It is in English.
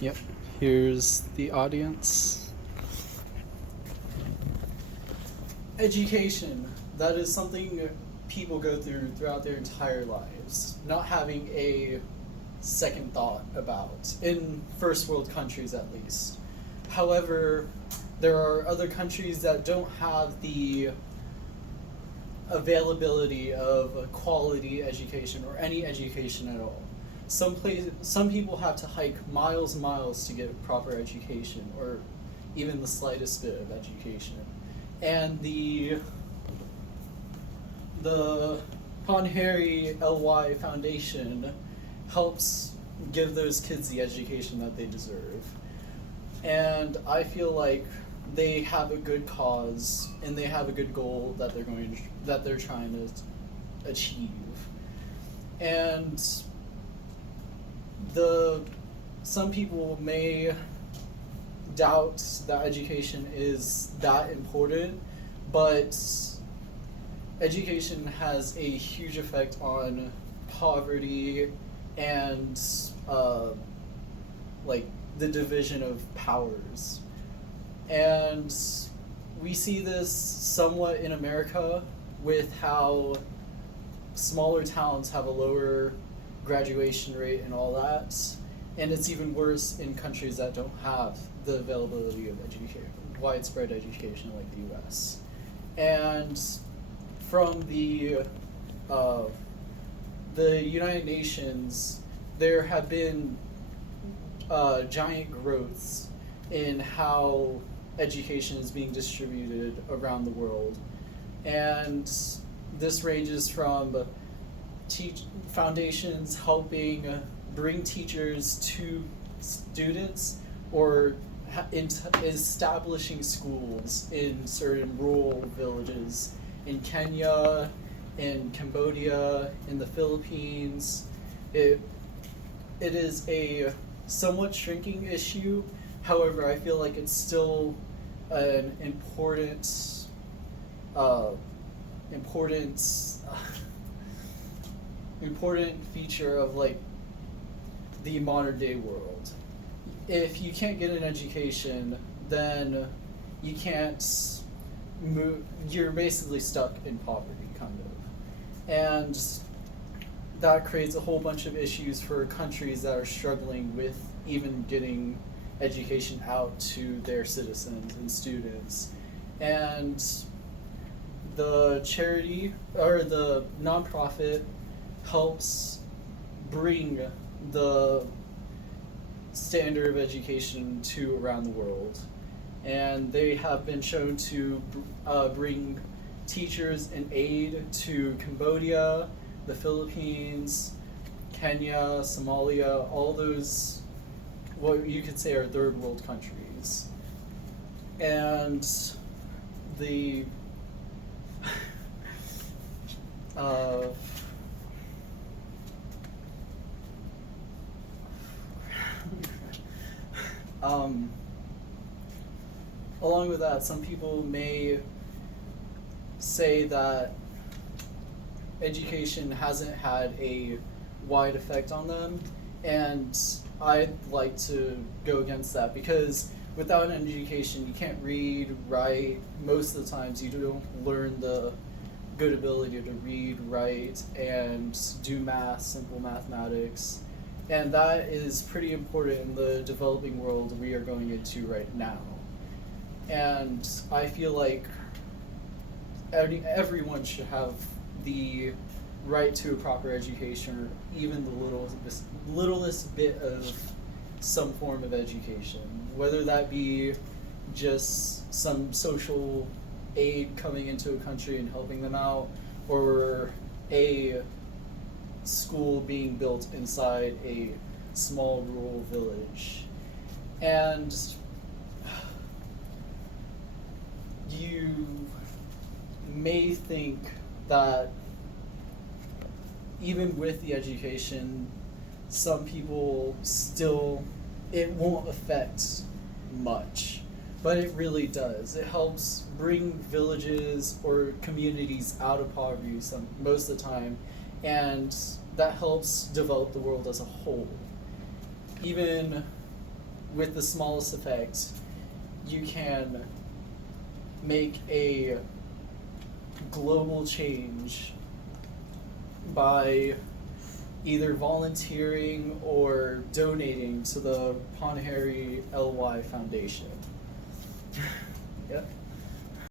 Yep, here's the audience. Education. That is something people go through throughout their entire lives, not having a second thought about, in first world countries at least. However, there are other countries that don't have the availability of a quality education or any education at all. Some people have to hike miles and miles to get proper education or even the slightest bit of education. And the Pon LY Foundation helps give those kids the education that they deserve. And I feel like they have a good cause and they have a good goal that they're trying to achieve. And some people may doubt that education is that important, but education has a huge effect on poverty and like the division of powers. And we see this somewhat in America with how smaller towns have a lower graduation rate and all that. And it's even worse in countries that don't have the availability of widespread education like the US. And from the United Nations, there have been giant growths in how education is being distributed around the world. And this ranges from foundations helping bring teachers to students or establishing schools in certain rural villages in Kenya, in Cambodia, in the Philippines. It is a somewhat shrinking issue. However, I feel like it's still an important important feature of like the modern day world. If you can't get an education, then you can't move. You're basically stuck in poverty, kind of, and that creates a whole bunch of issues for countries that are struggling with even getting education out to their citizens and students. And the charity or the nonprofit helps bring the standard of education to around the world. And they have been shown to bring teachers and aid to Cambodia, the Philippines, Kenya, Somalia, all those what you could say are third world countries. And the along with that, some people may say that education hasn't had a wide effect on them, and I'd like to go against that because without an education, you can't read, write. Most of the times, you don't learn the good ability to read, write, and do math, simple mathematics. And that is pretty important in the developing world we are going into right now. And I feel like everyone should have the right to a proper education, or even the littlest bit of some form of education, whether that be just some social aid coming into a country and helping them out, or a school being built inside a small rural village. And you may think that even with the education, some people still, it won't affect much, but it really does. It helps bring villages or communities out of poverty most of the time, and that helps develop the world as a whole. Even with the smallest effect, you can make a global change by either volunteering or donating to the Pon Harry LY Foundation. Yep.